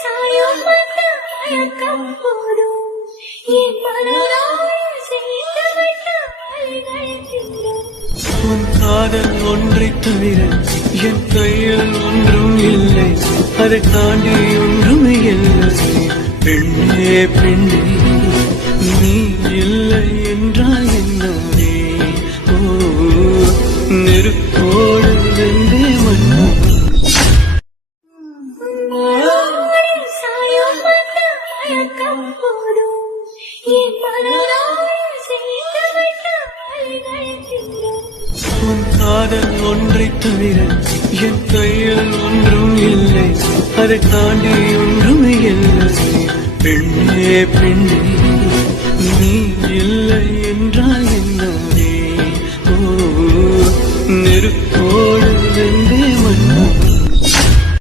சாயம் வந்த மயக்கம் போதும் என் மனதோடு சேர்த்து வைத்த வலிகள் தீரும். உன் காதல் ஒன்றை தவிர என் கையில் ஒன்றும் இல்லை, அதை தாண்டி ஒன்றும் இல்லை. பெண்ணே பெண்ணே நீ இல்லை என்றால் என்ன? நெருப்போடு வெந்தே மண்ணா சாயம் வந்த மயக்கம் போதும் என் மனதோடு சேர்த்து வைத்த வலிகள் தீரும். உன் காதல் ஒன்றை தவிர என் கையில் ஒன்றும் இல்லை, அதை தாண்டி ஒன்றும் இல்லை. பெண்ணே பெண்ணே நீ இல்லை என்றால் என்ன? நெருப்பு